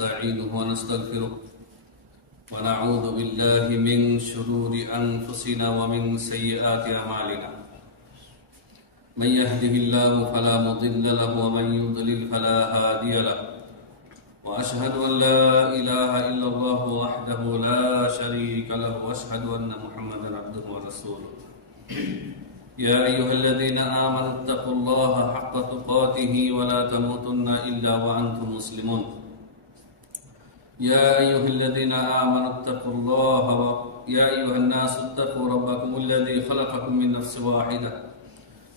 ونستعينه ونستغفره ونعوذ بالله من شرور أنفسنا ومن سيئات أعمالنا من يهده الله فلا مضل له ومن يضلل فلا هادي له وأشهد أن لا إله إلا الله وحده لا شريك له وأشهد أن محمدا عبده ورسوله يا أيها الذين آمنوا اتقوا الله حق تقاته ولا تموتن إلا وأنتم مسلمون يا أيها الذين آمنوا اتقوا الله يا أيها الناس اتقوا ربكم الذي خلقكم من نفس واحدة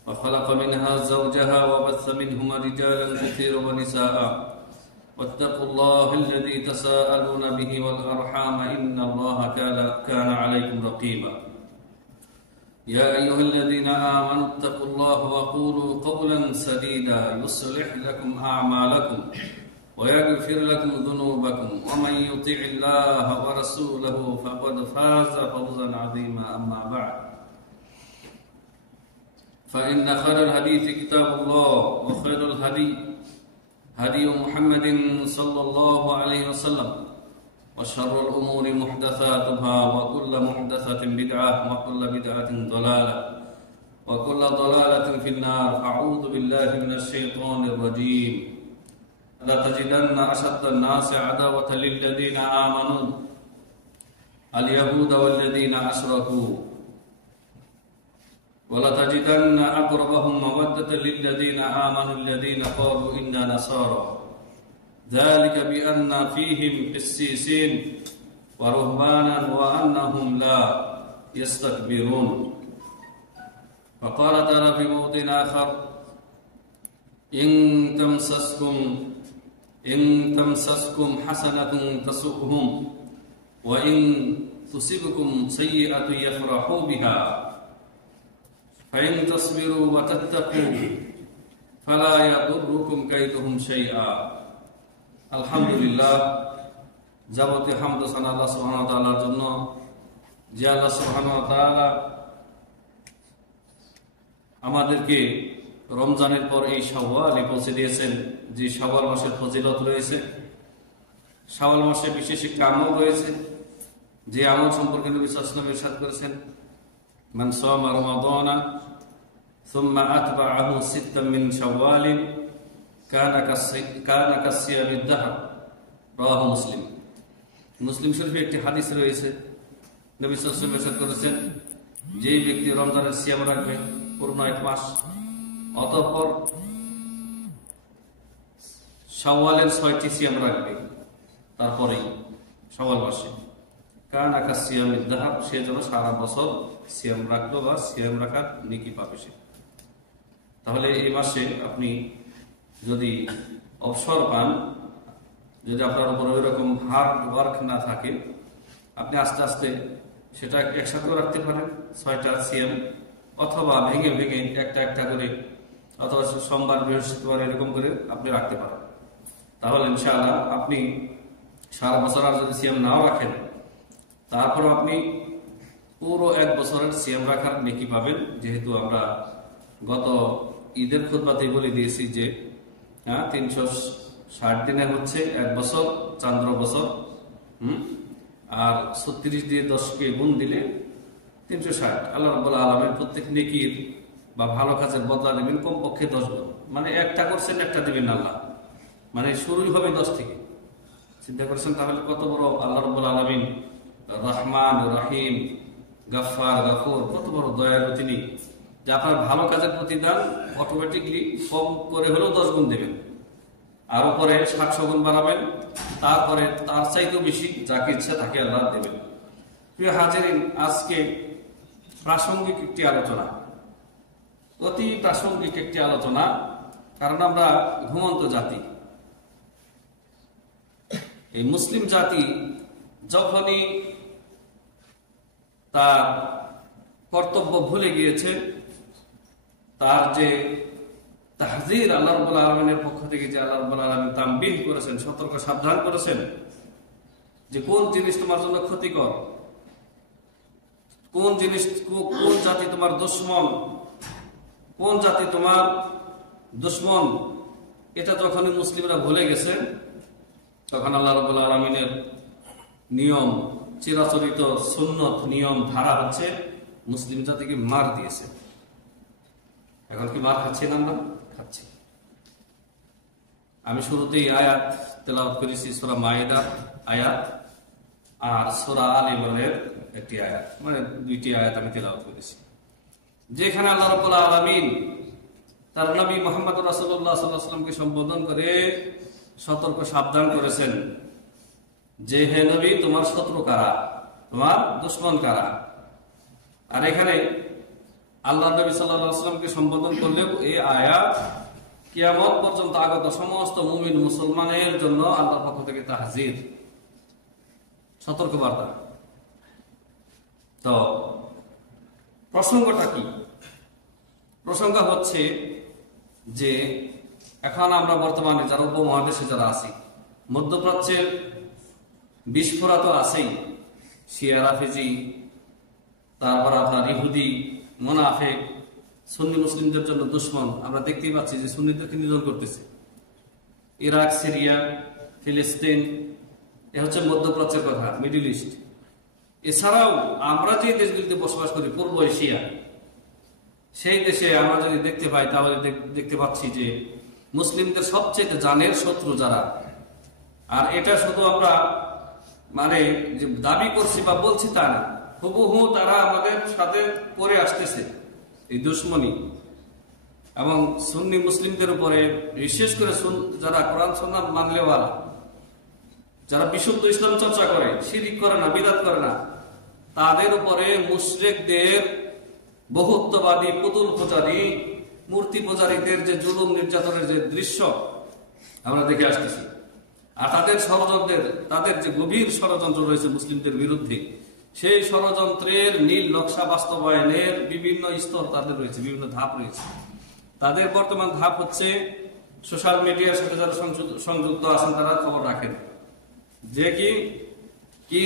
وخلق منها زوجها وبث منهما رجالا كثيرا ونساء واتقوا الله الذي تساءلون به والأرحام إن الله كان عليكم رقيبا يا أيها الذين آمنوا اتقوا الله وقولوا قولا سديدا يصلح لكم أعمالكم ويغفر لكم ذنوبكم ومن يطع الله ورسوله فقد فاز فوزا عظيما أما بعد فإن خير الحديث كتاب الله وخير الهدي هدي محمد صلى الله عليه وسلم وشر الأمور محدثاتها وكل محدثة بدعة وكل بدعة ضلالة وكل ضلالة في النار أعوذ بالله من الشيطان الرجيم لتجدن أشد الناس عداوة للذين آمنوا اليهود والذين أشركوا ولتجدن أقربهم مودة للذين آمنوا الذين قالوا إنا نصارى ذلك بأن فيهم قسيسين ورهبانا وأنهم لا يستكبرون فقال تعالى في موضع آخر إن تمسسكم حسنة تسؤهم وإن تصبكم سيئة يفرحوا بها فإن تصبروا وتتقوا فلا يضركم كيدهم شيئا আলহামদুলিল্লাহ যাবতীয় হামদ ও সানা আল্লাহ সুবহানাহু ওয়া তাআলার জন্য যে আল্লাহ সুবহানাহু ওয়া তাআলা আমাদেরকে রমজানের পর এই শাওয়ালে পৌঁছে দিয়েছেন। যে শাওয়াল মাসের ফজিলত রয়েছে, শাওয়াল মাসে বিশেষ একটা আমল রয়েছে, যে আমল সম্পর্কে নবী সাল্লাল্লাহু আলাইহি ওয়াসাল্লাম ইরশাদ করেছেন মান সামা রমাদানা সুম্মা আতবাআহু সিত্তাম মিন শাওয়ালিন মুসলিম শরীফে একটি হাদিস রয়েছে, নবী সাল্লাল্লাহু আলাইহি ওয়াসাল্লাম ইরশাদ করেছেন যে ব্যক্তি রমজানের সিয়াম রাখবে পূর্ণ এক মাস, অতঃপর শাওয়ালের 6টি সিয়াম রাখবে, তারপরেই শাওয়াল মাসে কানা কাসিয়ামিদ দাহর, সে যেন সারা বছর সিয়াম রাখলো বা সিয়াম রাখার নেকি পাবে সে। তাহলে এই মাসে আপনি যদি অবসর পান, যদি আপনার উপর ওই রকম হার্ড ওয়ার্ক না থাকে, আপনি আস্তে আস্তে সেটা একসাথেও রাখতে পারেন 6টা সিএম, অথবা ভেঙে ভেঙে একটা একটা করে, অথবা সোমবার বৃহস্পতিবার এরকম করে আপনি রাখতে পারেন। তাহলে ইনশাআল্লাহ আপনি সারা বছর আর যদি সিএম নাও রাখেন, তারপর আপনি পুরো এক বছরের সিএম রাখার নেকি পাবেন। যেহেতু আমরা গত ঈদের খুতবাতেই বলে দিয়েছি যে 360 দিনে হচ্ছে এক বছর, চান্দ্র বছর, আর 36 দিয়ে 10কে গুণ দিলে 360। আল্লাহ রাব্বুল আলামিন প্রত্যেক নেকির বা ভালো কাজের বদলা দেবেন কমপক্ষে 10 গুণ। মানে একটা করছেন একটা দেবেন আল্লাহ, মানে শুরুই হবে 10 থেকে। চিন্তা করছেন তাহলে কত বড় আল্লাহ রাব্বুল আলামিন, রহমান রহিম, গাফফার গাফুর, কত বড় দয়ালু তিনি, যে আপনার ভালো কাজের প্রতিদান অটোমেটিকলি কম করে হলেও 10 গুণ দেবেন, আর উপরে 700 গুণ বাড়াবেন, তারপরে তার চাইতেও বেশি যাকে ইচ্ছা তাকে আল্লাহ দেবেন। প্রিয় হাজিরিন, আজকে প্রাসঙ্গিক একটি আলোচনা, অতি প্রাসঙ্গিক একটি আলোচনা, কারণ আমরা ঘুমন্ত জাতি। এই মুসলিম জাতি যখনই তার কর্তব্য ভুলে গিয়েছে, তার যে তাহজির আল্লাহ রাব্বুল আলামিনের পক্ষ থেকে যে আল্লাহ রাব্বুল আলামিন তামবিহ করেছেন, সতর্ক সাবধান করেছেন যে কোন জিনিস তোমার জন্য ক্ষতিকর, কোন জিনিস, কোন জাতি তোমার দুশমন, কোন জাতি তোমার দুশমন, এটা যখনই মুসলিমরা ভুলে গেছে, তখন আল্লাহ রাব্বুল আলামিনের নিয়ম, চিরাচরিত সুন্নত নিয়ম ধারা হচ্ছে মুসলিম জাতিকে মার দিয়েছে। এখন কি মার খাচ্ছি না? আমরা খাচ্ছি। আমি শুরুতেই আয়াত তেলাওয়াত করেছি, সূরা মায়েদার আয়াত আর সূরা আল ইমরানের একটি আয়াত, মানে দুইটি আয়াত আমি তেলাওয়াত করেছি, যেখানে আল্লাহ রাব্বুল আলামিন তার নবী মুহাম্মদ রাসূলুল্লাহ সাল্লাল্লাহু আলাইহি ওয়াসাল্লামকে সম্বোধন করে সতর্ক সাবধান করেছেন যে হে নবী, তোমার শত্রু কারা, তোমার দুশমন কারা। আর এখানে আল্লাহ নবী সাল্লাল্লাহু আলাইহি ওয়াসাল্লামকে সম্বোধন করলেও এই আয়াত কিয়ামত পর্যন্ত আগত সমস্ত মুমিন মুসলমানের জন্য আল্লাহর পক্ষ থেকে তাহজির, সতর্কবার্তা। তো প্রসঙ্গটা কি? প্রসঙ্গ হচ্ছে যে এখন আমরা বর্তমানে যারা উপমহাদেশে যারা আছি, মধ্যপ্রাচ্যের বিস্ফোরা তো আছেই, শিয়া রাফিজি, তারপর আপনার ইহুদি, মুনাফিক, সুন্নি মুসলিমদের জন্য দুশ্মন। আমরা দেখতেই পাচ্ছি যে সুন্নিদেরকে নিধন করতেছে। ইরাক, সিরিয়া, ফিলিস্তিন, এ হচ্ছে মধ্যপ্রাচ্যের কথা, মিডল ইস্ট। এছাড়াও আমরা যে দেশগুলিতে বসবাস করি, পূর্ব এশিয়া, সেই দেশে আমরা যদি দেখতে পাই তাহলে দেখতে পাচ্ছি যে মুসলিমদের সবচেয়ে জানের শত্রু যারা, আর এটা শুধু আমরা মানে যে দাবি করছি বা বলছি তা না, হুবহু তারা আমাদের সাথে পরে আসতেছে এই দুশ্মনী। এবং সুন্নি মুসলিমদের উপরে, বিশেষ করে যারা কোরআন সুন্নাহ মানলেওয়ালা, যারা বিশুদ্ধ ইসলাম চর্চা করে, শিরিক করে না, বিদআত করে না, তাদের উপরে মুশরিকদের, বহুত্ববাদী, পুতুল পূজারী, মূর্তি পূজারীদের যে জুলুম নির্যাতনের যে দৃশ্য আমরা দেখে আসতেছি, আর তাদের ষড়যন্ত্রের, তাদের যে গভীর ষড়যন্ত্র রয়েছে মুসলিমদের বিরুদ্ধে, সেই ষড়যন্ত্রের নীল নকশা বাস্তবায়নের বিভিন্ন স্তর তাদের রয়েছে, বিভিন্ন ধাপ রয়েছে। তাদের বর্তমান ধাপ হচ্ছে সোশ্যাল মিডিয়ার সাথে যারা সংযুক্ত আছেন তারা খবর রাখেন যে কি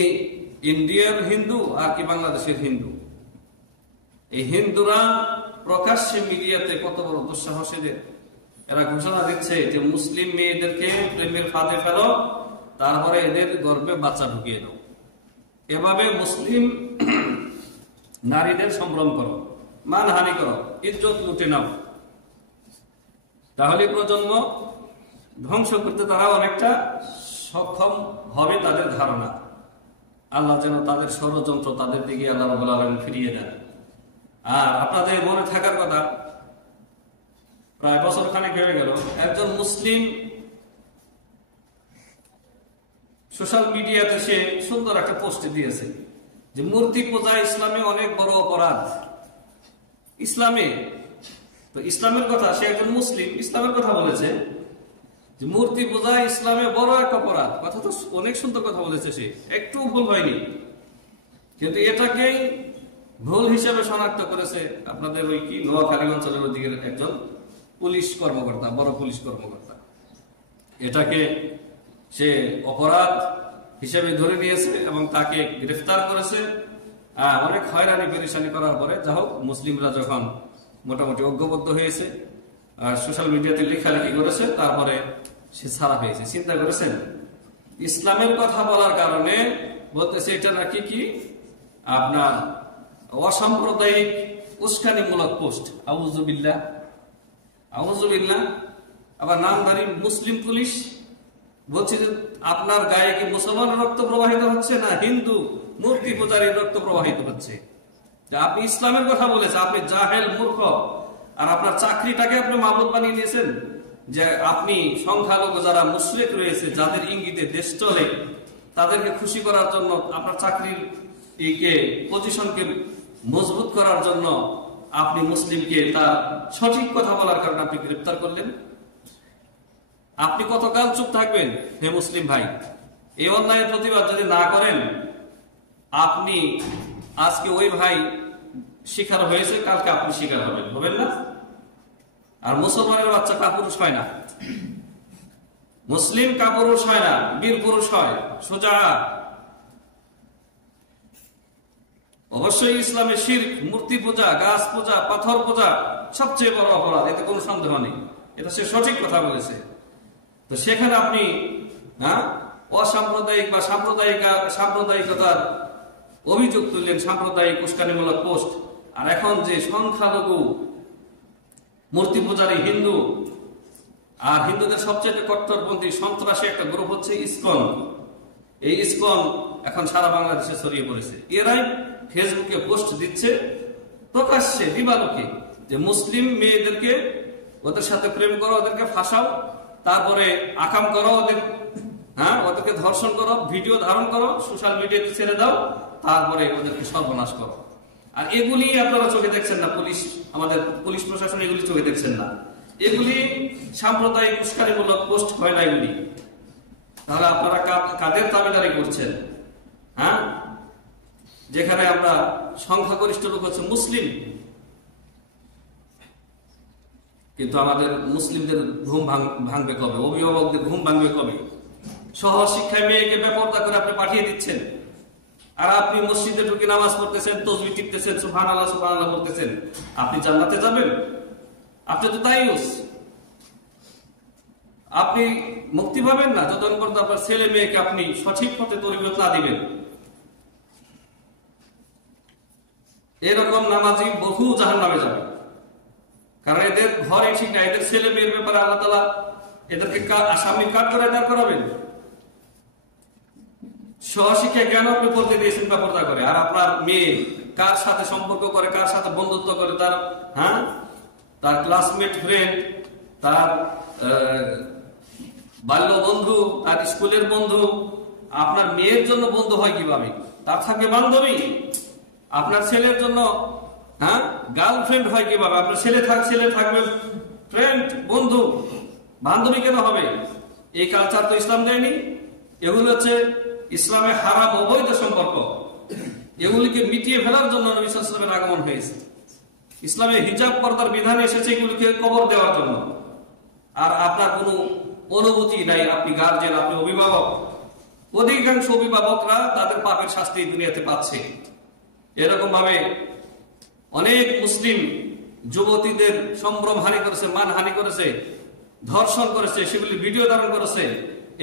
ইন্ডিয়ার হিন্দু আর কি বাংলাদেশের হিন্দু। এই হিন্দুরা প্রকাশ্যে মিডিয়াতে কত বড় দুঃসাহস এদের, এরা ঘোষণা দিচ্ছে যে মুসলিম মেয়েদেরকে প্রেমের ফাঁদে ফেলো, তারপরে এদের গর্ভে বাচ্চা ঢুকিয়ে দাও, এভাবে মুসলিম নারীদের সম্ভ্রম করো, মানহানি করো, ইজ্জত লুটে নাও। তাহলে প্রজন্ম ধ্বংস করতে তারা অনেকটা সক্ষম হবে, তাদের ধারণা। আল্লাহ যেন তাদের ষড়যন্ত্র, তাদের দিকে আল্লাহ রাব্বুল আলামিন ফিরিয়ে দেন। আর আপনাদের মনে থাকার কথা, প্রায় বছর খানেক হয়ে গেল, একজন মুসলিম সোশ্যাল মিডিয়াতে সে সুন্দর একটা পোস্ট দিয়েছে যে মূর্তি পূজা ইসলামে অনেক বড় অপরাধ। ইসলামে তো ইসলামের কথা, সে একজন মুসলিম ইসলামের কথা বলেছে যে মূর্তি পূজা ইসলামে বড় এক অপরাধ। কথা তো অনেক সুন্দর কথা বলেছে, সে একটু ভুল হয়নি, কিন্তু এটাকেই ভুল হিসেবে শনাক্ত করেছে আপনাদের ওই কি নোয়াখালী অঞ্চলের ওদিকের একজন পুলিশ কর্মকর্তা, বড় পুলিশ কর্মকর্তা। এটাকে সে অপরাধ হিসেবে ধরে নিয়েছে এবং তাকে গ্রেফতার করেছে। অনেক হয়রানি পেরেশানি করার পরে যা হোক, মুসলিমরা যখন মোটামুটি ঐক্যবদ্ধ হয়েছে, সোশ্যাল মিডিয়াতে লেখালেখি করেছে, তারপরে সে ছাড়া হয়েছে। চিন্তা করেছেন, ইসলামের কথা বলার কারণে বলতেছে এটা নাকি কি আপনার অসাম্প্রদায়িক উস্কানিমূলক পোস্ট। আউযুবিল্লাহ, আউযুবিল্লাহ। আবার নামধারী মুসলিম পুলিশ বলছে যে আপনার গায়ে কি মুসলমানের রক্ত প্রবাহিত হচ্ছে না হিন্দু মূর্তি পূজারীর রক্ত প্রবাহিত হচ্ছে? আপনি ইসলামের কথা বলেছেন, আপনি জাহেল, মূর্খ, আর আপনার চাকরিটাকে আপনি মাবুদ বানিয়ে নিয়েছেন যে আপনি সংখ্যালঘু যারা মুশরিক রয়েছে, যাদের ইঙ্গিতে দেশ চলে, তাদেরকে খুশি করার জন্য, আপনার চাকরির পজিশনকে মজবুত করার জন্য আপনি মুসলিমকে তার সঠিক কথা বলার কারণে আপনি গ্রেফতার করলেন। আপনি কতকাল চুপ থাকবেন হে মুসলিম ভাই? এই অন্যায়ের প্রতিবাদ যদি না করেন, আপনি আজকে ওই ভাই শিকার হয়েছে, কালকে আপনি শিকার হবেন না? আর মুসলমানের বাচ্চা কাপুরুষ হয় না, মুসলিম কাপুরুষ হয় না, বীর পুরুষ হয়, সোজা। অবশ্যই ইসলামে শিরক, মূর্তি পূজা, গাছ পূজা, পাথর পূজা সবচেয়ে বড় অপরাধ, এতে কোনো সন্দেহ নেই। এটা সে সঠিক কথা বলেছে। তো সেখানে আপনি অসাম্প্রদায়িক বা সাম্প্রদায়িকতার অভিযোগ তুললেন, সাম্প্রদায়িক উস্কানিমূলক পোস্ট। আর এখন যে সংখ্যালঘু মূর্তি পূজারী হিন্দু আর হিন্দুদের সবচেয়ে কট্টরপন্থী সন্ত্রাসী একটা গ্রুপ হচ্ছে ইসকন। এই ইসকন এখন সারা বাংলাদেশে ছড়িয়ে পড়েছে। এরাই ফেসবুকে পোস্ট দিচ্ছে প্রকাশ্যে দিবালোকে যে মুসলিম মেয়েদেরকে ওদের সাথে প্রেম করো, ওদেরকে ফাঁসাও, তারপরে আকাম করো ওদের, ওদেরকে ধর্ষণ করো, ভিডিও ধারণ করো, সোশ্যাল মিডিয়াতে ছেড়ে দাও, তারপরে ওদেরকে সর্বনাশ করো। আর এগুলি আপনারা চোখে দেখছেন না, আমাদের পুলিশ প্রশাসন এগুলি চোখে দেখছেন না। এগুলি সাম্প্রদায়িক উস্কানিমূলক পোস্ট হয় না এগুলি। তাহলে আপনারা কাদের দাবিদারি করছেন? যেখানে আমরা সংখ্যাগরিষ্ঠ লোক হচ্ছে মুসলিম, কিন্তু আমাদের মুসলিমদের ঘুম ভাঙবে কবে? অভিভাবকদের ঘুম ভাঙবে কবে? সহজ শিক্ষায় মেয়েকে বেপরদা করে আপনি পাঠিয়ে দিচ্ছেন, আর আপনি মসজিদে ঢুকে নামাজ পড়তেছেন, তসবিহ টিপতেছেন, সুবহানাল্লাহ সুবহানাল্লাহ বলতেছেন। আপনি জান্নাতে যাবেন? আপনি তো তাইয়ুস, আপনি মুক্তি পাবেন না যতক্ষণ পর্যন্ত আপনার ছেলে মেয়েকে আপনি সঠিক পথে তরবিয়ত না দিবেন। এরকম নামাজি বহু জাহান্নামে যাবে, কারণ এদের ঘরে ঠিক না। এদের ছেলে মেয়ের ব্যাপারে আল্লাহ তাআলা এদেরকে আসামি কাঠ করে দাঁড় করাবেন। সহশিক্ষা জ্ঞান আপনি বলতে দিয়েছেন বেপরদা করে, আর আপনার মেয়ে কার সাথে সম্পর্ক করে, কার সাথে বন্ধুত্ব করে, তার ক্লাসমেট ফ্রেন্ড, তার বাল্য বন্ধু, তার স্কুলের বন্ধু আপনার মেয়ের জন্য বন্ধু হয় কিভাবে? তার থাকবে বান্ধবী। আপনার ছেলের জন্য গার্লফ্রেন্ড হয় কিভাবে? আপনার ছেলে থাকবে ফ্রেন্ড, বন্ধু, বান্ধবী কেন হবে? এই কালচার তো ইসলাম দেয়নি। এগুলো হচ্ছে ইসলামে হারাম অবৈধ সম্পর্ক। এগুলিকে মিটিয়ে ফেলার জন্য নবী সাল্লাল্লাহু আলাইহি ওয়াসাল্লামের আগমন হয়েছে। ইসলামে হিজাব পর্দার বিধান এসেছে এগুলিকে কবর দেওয়ার জন্য। আর আপনার কোনো অনুভূতি নাই, আপনি গার্জেন, আপনি অভিভাবক। অধিকাংশ অভিভাবকরা তাদের পাপের শাস্তি দুনিয়াতে পাচ্ছে। এরকম ভাবে অনেক মুসলিম যুবতীদের সম্ভ্রম হানি করেছে, মান হানি করেছে, ধর্ষণ করেছে, সেগুলি ভিডিও ধারণ করেছে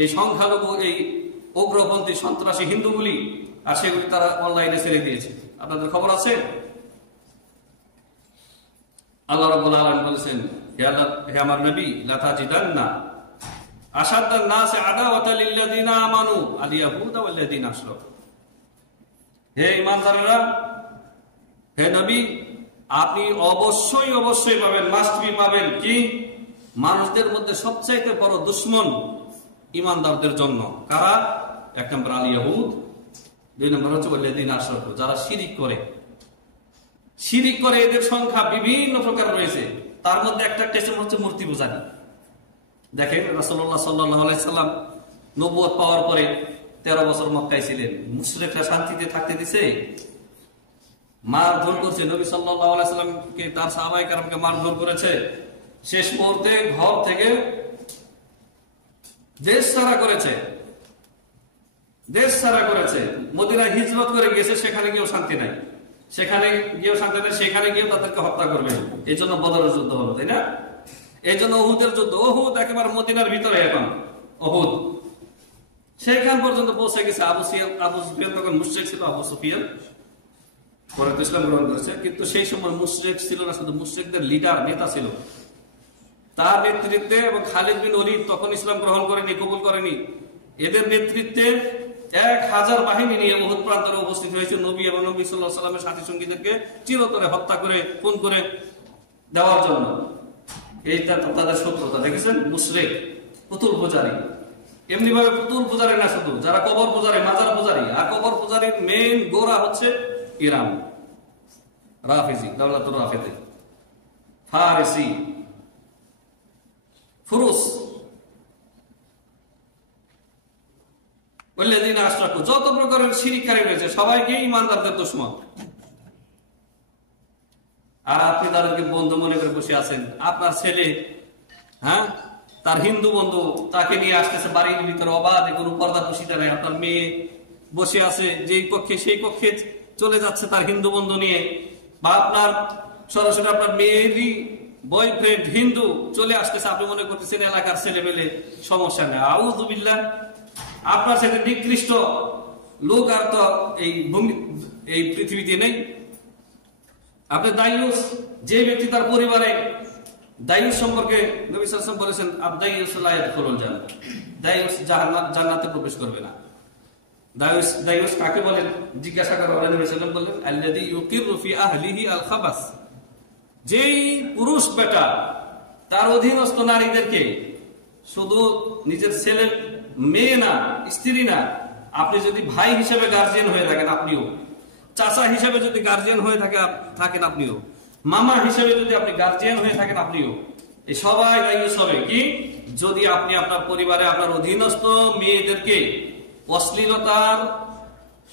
এই সংখ্যালঘু, এই উগ্রপন্থী সন্ত্রাসী হিন্দুগুলি, আর সেগুলি তারা অনলাইনে ছেড়ে দিয়েছে। আপনাদের খবর আছে? আল্লাহ রাব্বুল আলামিন বলেছেন, হে আমার নবী, লা তাজিদান্না আশাদ্দান নাসি আদাওয়াতাল লিল্লাযিনা আমানু আল ইয়াহুদা ওয়াল লাযিনা আশরাকু। হে ঈমানদারেরা, হে নবী, আপনি অবশ্যই পাবেন, মাস্ট বি পাবেন কি? মানুষদের মধ্যে সবচাইতে বড় দুশমন ঈমানদারদের জন্য কারা? এক নম্বর আল ইয়াহুদ, দুই নম্বর হচ্ছে ওয়াল লাযিনা আশরাকু, যারা শিরিক করে। এদের সংখ্যা বিভিন্ন প্রকার রয়েছে। তার মধ্যে একটা কিসম হচ্ছে মূর্তি পূজারী। দেখেন, রাসূলুল্লাহ সাল্লাল্লাহু আলাইহি সাল্লাম নবুয়ত পাওয়ার পরে 13 বছর মক্কায় ছিলেন। মুশরিকরা শান্তিতে থাকতে দিছে? মারধর করছে। নবী সাল্লাল্লাহু আলাইহি সাল্লামকে, তার সাহাবায়ে কেরামকে মারধর করেছে। শেষ মুহূর্তে ঘর থেকে দেশ ছাড়া করেছে। মদিনায় হিজরত করে গেছে, সেখানে গিয়েও শান্তি নাই। সেখানে গিয়েও তাদেরকে হত্যা করবে। এই জন্য বদরের যুদ্ধ হলো, তাই না? এই জন্য উহুদের যুদ্ধ। উহুদ একেবারে মদিনার ভিতরে, এখন উহুদ সেইখান পর্যন্ত পৌঁছে গেছে। আবু সুফিয়ান তখন মুশরিক ছিল। আবু সুফিয়ান পরে তো ইসলাম গ্রহণ করেছে, কিন্তু সেই সময় মুশরিক ছিল না, শুধু মুশরিকদের লিডার, নেতা ছিল। তার নেতৃত্বে, এবং খালিদ বিন ওলীদ তখন ইসলাম গ্রহণ করেনি, কবুল করেনি। এদের নেতৃত্বে 1000 বাহিনী নিয়ে উহুদ প্রান্তরে উপস্থিত হয়েছে নবী এবং নবী সাল্লাল্লাহু আলাইহি ওয়াসাল্লামের সাথী সঙ্গীদেরকে চিরতরে হত্যা করে, খুন করে দেওয়ার জন্য। এইটা তাদের শত্রুতা দেখেছেন। মুশরিক, পুতুল পূজারী। এমনি ভাবে পুতুল পূজারী না শুধু, যারা কবর পূজারী, মাজার পূজারী। আর কবর পূজারীর মেইন গোড়া হচ্ছে ইরান, রাফিজি, দাওলাতুর রাফিজি, ফারিসি, ফুরুস, ওয়াল্লাযিনা আশরাকু। যত প্রকারের শিরককারী রয়েছে সবাইকে ঈমানদারদের দুশমন। আর আপনি তাদেরকে বন্ধু মনে করে বসে আছেন। আপনার ছেলে তার হিন্দু বন্ধু, তাকে নিয়ে আসতেছে বাড়ির ভিতরে অবাধে, কোনো পর্দা পুশিটা নাই। আপনার মেয়ে বসে আছে যেই কক্ষে, সেই কক্ষে চলে যাচ্ছে তার হিন্দু বন্ধু নিয়ে। বা আপনার সরাসরি আপনার মেয়েরই বয়ফ্রেন্ড হিন্দু চলে আসতেছে, আপনি মনে করতেছেন এলাকার ছেলে মেলে, সমস্যা নেই। আউযু বিল্লাহ। আপনার সাথে নিকৃষ্ট লোক আর তো এই পৃথিবীতে নেই। আপনি দায়ুস, যে ব্যক্তি তার পরিবারে দায়ুস সম্পর্কে নবী সাল্লাল্লাহু আলাইহি ওয়াসাল্লাম বলেছেন, আদ-দায়ুস লা ইয়াদখুলুল জান্নাহ, দায়ুস জান্নাতে প্রবেশ করবে না। দায়ুস কাকে বলেন জিজ্ঞাসা করা হলে নবী সাল্লাল্লাহু আলাইহি ওয়াসাল্লাম বললেন, আল্লাযী ইউকিরু ফি আহলিহি আল খাবাস, যেই পুরুষ বেটা তার অধীনস্থ নারীদেরকে, শুধু নিজের ছেলের মেয়ে না, স্ত্রী না, আপনি যদি ভাই হিসেবে গার্জিয়ান হয়ে থাকেন আপনিও, চাচা হিসেবে যদি গার্জিয়ান হয়ে থাকেন আপনিও, মামা হিসেবে যদি আপনি গার্জিয়ান হয়ে থাকেন আপনিও, এই সবাই দায়ুস হবে কি, যদি আপনি আপনার পরিবারে আপনার অধীনস্থ মেয়েদেরকে অশ্লীলতার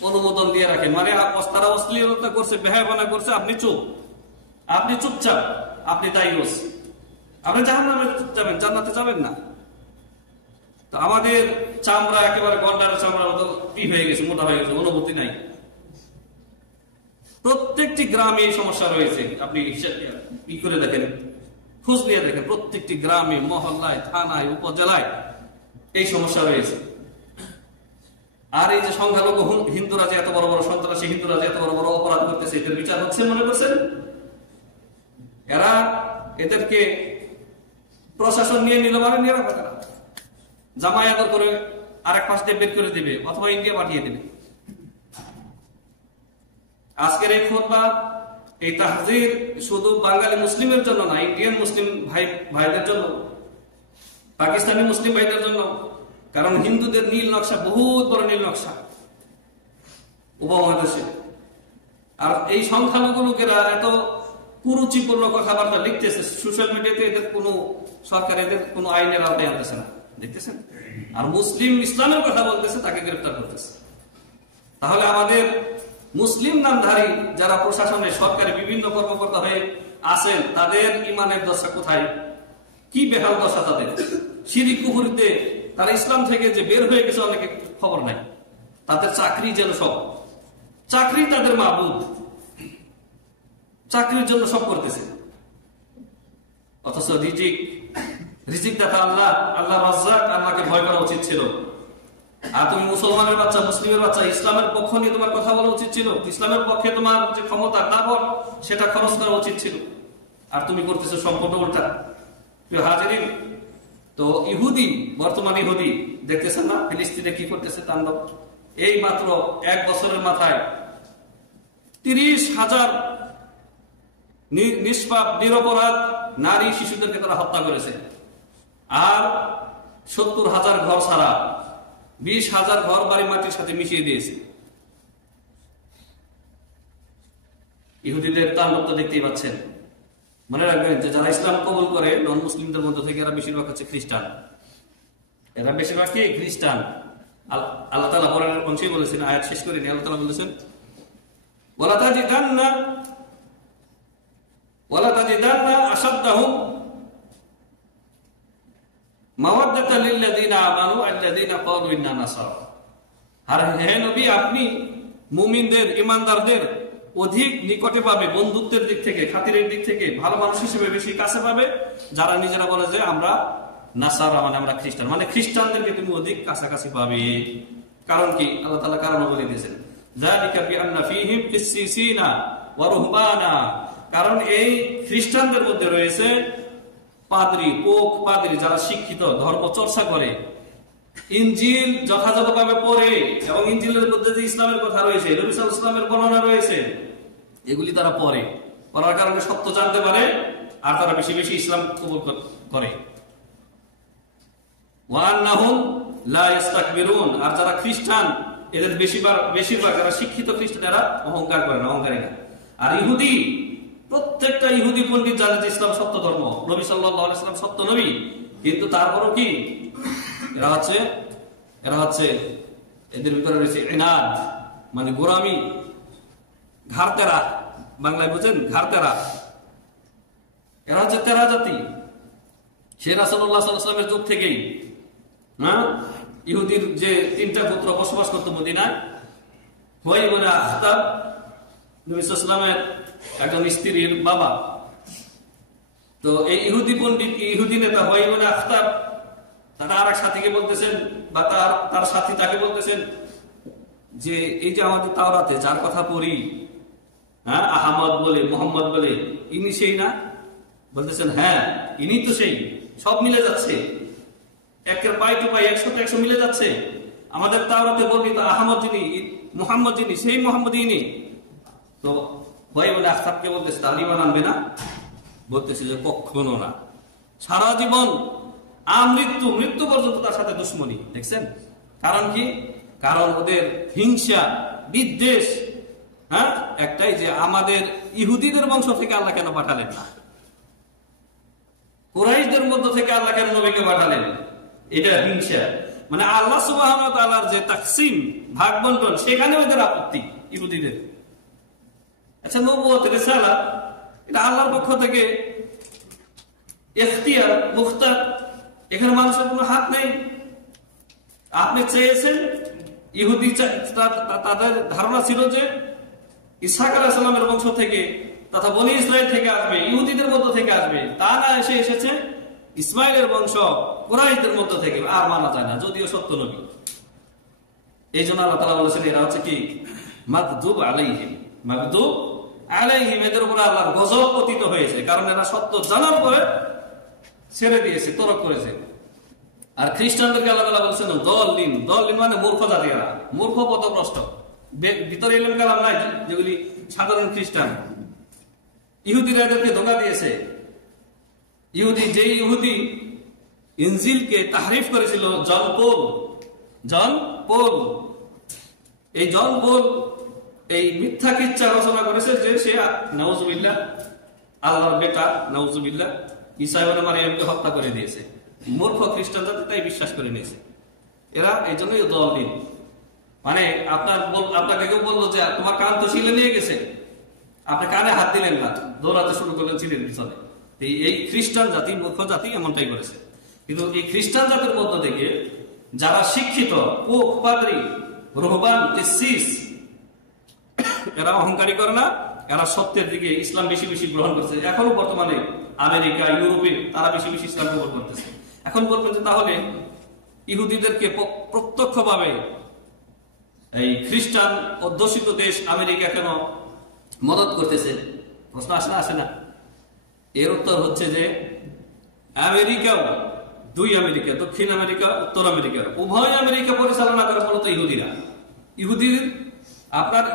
অনুমোদন দিয়ে রাখেন। মানে তারা অশ্লীলতা করছে, বেহায়াপনা করছে, আপনি চুপচাপ, আপনি দায়ুস, আপনি জাহান্নামে যাবেন, জান্নাতে যাবেন না। তো আমাদের চামড়া একেবারে গন্ডারের চামড়া মতো কি হয়ে গেছে, মোটা হয়ে গেছে, অনুভূতি নাই। প্রত্যেকটি গ্রামে এই সমস্যা রয়েছে। আপনি কি করে দেখেন, খোঁজ নিয়ে দেখেন, প্রত্যেকটি গ্রামে, মহল্লায়, থানায়, উপজেলায় এই সমস্যা রয়েছে। আর এই যে সংখ্যালঘু হিন্দুরা যে এত বড় বড় সন্ত্রাসী, হিন্দুরা যে এত বড় বড় অপরাধ করতেছে, এদের বিচার হচ্ছে মনে করছেন? এদেরকে প্রশাসন নিয়ে নিল মানে নিরাপদ, জামায়াত করে আরেক পাশ দিয়ে বের করে দিবে অথবা ইন্ডিয়া পাঠিয়ে দেবে। আজকের এই খুতবা, এই তাহজির শুধু বাঙালি মুসলিমের জন্য না, ইন্ডিয়ান মুসলিম ভাইদের জন্য, পাকিস্তানি মুসলিম ভাইদের জন্য। কারণ হিন্দুদের নীল নকশা বহুত বড় নীল নকশা উপমহাদেশে। আর এই সংখ্যালঘু লোকেরা এত কুরুচিপূর্ণ কথাবার্তা লিখতেছে সোশ্যাল মিডিয়াতে, এদের কোনো সরকার এদের কোনো আইনের আওতায় আনতেছে না, দেখতেছেন? আর মুসলিম ইসলামের কথা বলতেছে, তাকে গ্রেফতার করতেছে। তাহলে আমাদের মুসলিম নামধারী যারা প্রশাসনে, সরকারি বিভিন্ন কর্মকর্তা হয়ে আছেন, তাদের ইমানের দশা কোথায়, কি বেহাল দশা তাদের? শিরক কুফরিতে তারা ইসলাম থেকে যে বের হয়ে গেছে অনেকে খবর নাই। তাদের চাকরি যেন সব, চাকরি তাদের মাবুদ, চাকরির জন্য সব করতেছে। অথচ রিজিক দাতা আল্লাহ, আল্লাহ রাজ্জাক, আল্লাহকে ভয় করা উচিত ছিল। আর তুমি মুসলমানের বাচ্চা, মুসলিমের বাচ্চা, ইসলামের পক্ষ নিয়ে তোমার কথা বলা উচিত ছিল। ইসলামের পক্ষে তোমার যে ক্ষমতা, তাবর, সেটা খরচ করা উচিত ছিল। আর তুমি করতেছো সম্পূর্ণ উল্টা। হাজিরিন, তো ইহুদি, বর্তমান ইহুদি দেখতেছেন না ফিলিস্তিনে কি করতেছে তাণ্ডব? এই মাত্র 1 বছরের মাথায় 30,000 নিষ্পাপ নিরপরাধ নারী শিশুদেরকে তারা হত্যা করেছে। আর 70,000 ঘর ছাড়া, 20,000 ঘর বাড়ি মাটির সাথে মিশিয়ে দিয়েছে। ইহুদিদের তাণ্ডব তো দেখতেই পাচ্ছেন। মনে রাখবেন যে যারা ইসলাম কবুল করে নন মুসলিমদের মধ্যে থেকে, এরা বেশিরভাগ হচ্ছে খ্রিস্টান। এরা বেশিরভাগ কি খ্রিস্টান। আল্লাহ তাআলা পরের অংশেই বলেছেন, আয়াত শেষ করিনি, আল্লাহ তাআলা বলেছেন, ওয়ালা তাজিদান্না আশাদ্দাহুম মাওয়াদ্দাতান লিল্লাযিনা আমানু আল্লাযিনা ক্বালু ইন্না নাসারা। আর হে নবী, আপনি মুমিনদের, ঈমানদারদের অধিক নিকটে পাবে, বন্ধুত্বের দিক থেকে, খাতিরের দিক থেকে ভালো মানুষ হিসেবে বেশি কাছে পাবে যারা নিজেরা বলে যে আমরা নাসারা, মানে আমরা খ্রিস্টান। মানে খ্রিস্টানদেরকে তুমি অধিক কাছাকাছি পাবে। কারণ কি? আল্লাহ তাআলা কারণ বলে দিয়েছেন, যালিকা বিআন্না ফীহিম কিসসিসিনা ওয়া রুহবানা। কারণ এই খ্রিস্টানদের মধ্যে রয়েছে পাদ্রী, পোপ পাদ্রী, যারা শিক্ষিত, ধর্ম চর্চা করে, ইনজিল যথাযথভাবে পড়ে, এবং ইনজিলের মধ্যে যে ইসলামের কথা রয়েছে, নবী সাল্লাল্লাহু আলাইহি ওয়াসাল্লামের বর্ণনা রয়েছে, এগুলি তারা পড়ে, পড়ার কারণে সত্য জানতে পারে, আর তারা বেশি বেশি ইসলাম কবুল করে। ওয়ান্নাহুম লা ইস্তাকবিরুন। আর যারা খ্রিস্টান, এদের বেশিরভাগ যারা শিক্ষিত খ্রিস্টান, এরা অহংকার করে না, অহংকারী না। আর ইহুদি, প্রত্যেকটা ইহুদি পণ্ডিত জানে যে ইসলাম সত্য ধর্ম, নবী সাল্লাল্লাহু আলাইহি ওয়াসাল্লাম সত্য নবী, কিন্তু তারপরও কি এরা হচ্ছে এদের ভিতরে রয়েছে ইনাদ, মানে গোরামি, ঘাড়তেরা, বাংলায় বুঝেন ঘাড়তেরা। এরা হচ্ছে তেরা জাতি। সে রাসূলুল্লাহ সাল্লাল্লাহু আলাইহি ওয়াসাল্লামের যুগ থেকেই ইহুদির যে 3টা পুত্র বসবাস করত মদিনায়, হুয়াই ইবনে আখতাব নবী সাল্লাল্লাহু আলাইহি ওয়াসাল্লামের একজন স্ত্রীর বাবা। তো এই ইহুদি পণ্ডিত, ইহুদি নেতা হুয়াই ইবনে আখতাব, তারা আরেক সাথীকে বলতেছেন, বা তার সাথী তাকে বলতেছেন যে এই যে আমাদের তাওরাতে যার কথা পড়ি, হ্যাঁ, আহমদ বলে, মোহাম্মদ বলে, ইনি সেই না? বলতেছেন হ্যাঁ, ইনি তো সেই। সব মিলে যাচ্ছে, একের পাই টু পাই 100 মিলে যাচ্ছে। আমাদের তাওরাতে বর্ণিত আহমদ যিনি, মোহাম্মদ যিনি, সেই মোহাম্মদ ইনি। তো ভাই বলে আখতাবকে বলতেছে তাহলে ইমান আনবে না? বলতেছে যে কখনো না, সারা জীবন মৃত্যু পর্যন্ত তার সাথে দুশ্মনী। দেখছেন কারণ কি? কারণ ওদের হিংসা, বিদ্বেষ। হ্যাঁ, একটাই যে আমাদের ইহুদিদের বংশ থেকে আল্লাহ কেন পাঠালেন না, কুরাইশদের মধ্য থেকে আল্লাহ কেন নবীকে পাঠালেন, এটা হিংসা। মানে আল্লাহ সুবহানাহু ওয়া তাআলার যে তাকসিম, ভাগ বন্টন, সেখানে ওদের আপত্তি ইহুদিদের। আচ্ছা, নবুয়ত, রিসালাত, এটা আল্লাহর পক্ষ থেকে ইখতিয়ার, মুখতার, এখানে মানুষের কোনো হাত নেই। আপনি চেয়েছেন, ইহুদি তাদের ধারণা ছিল যে ইসহাক আলাইহিস সালামের বংশ থেকে তথা বনি ইসরাইল থেকে আসবে, ইহুদিদের মধ্য থেকে আসবে। তা না, এসেছে ইসমাইলের বংশ, কুরাইশদের মধ্য থেকে। আর মানা যায় না, যদিও সত্য নবী। এই জন্য আল্লাহ তাআলা বলেছেন এরা হচ্ছে কি মাগদুব আলাইহিম, মাগদুব আলাইহিম, এদের উপর আল্লাহর গজব পতিত হয়েছে, কারণ এরা সত্য জানার পরে ছেড়ে দিয়েছে, তরক করেছে। আর খ্রিস্টানদেরকে আল্লাহ তাআলা বলেছেন দলিন, দলিন মানে মূর্খ জাতিরা, মূর্খ পথভ্রষ্ট। ভিতরে ইলম কালাম নাই, যেগুলি সাধারণ খ্রিস্টান। ইহুদিরা এদেরকে ধোঁকা দিয়েছে। ইহুদি ইনজিলকে তাহরিফ করেছিল জন পোল। এই জন পোল এই মিথ্যা কিচ্ছা রচনা করেছে যে সে নাউজুবিল্লাহ আল্লাহর বেটা, নাউজুবিল্লাহ ঈসা ইবনে মারইয়ামকে হত্যা করে দিয়েছে। মূর্খ খ্রিস্টান জাতি তাই বিশ্বাস করে নিয়েছে। এরা এই জন্যই দলিন। মানে আপনাকে কেউ বললো যে তোমার কান তো ছিলে নিয়ে গেছে, আপনি কানে হাত দিলেন না, দৌড়াতে শুরু করলেন ছিলেন পিছনে। এই খ্রিস্টান জাতি, মূর্খ জাতি এমনটাই করেছে। কিন্তু এই খ্রিস্টান জাতির মধ্য থেকে যারা শিক্ষিত, পোপ, পাদ্রী, রুহবান, কিসিস, এরা অহংকারী করে না, এরা সত্যের দিকে ইসলাম বেশি বেশি গ্রহণ করছে। এখনো বর্তমানে আমেরিকা, ইউরোপে তারা বেশি বেশি ইসলাম গ্রহণ করতেছে। এখন বলবেন যে তাহলে ইহুদিদেরকে প্রত্যক্ষভাবে এই খ্রিস্টান অধ্যুষিত দেশ আমেরিকা কেন মদত করতেছে? প্রশ্ন আসে না? এর উত্তর হচ্ছে যে আমেরিকাও, দুই আমেরিকা, দক্ষিণ আমেরিকা, উত্তর আমেরিকা, উভয় আমেরিকা পরিচালনা করে মূলত ইহুদিরা। ইহুদির আপনার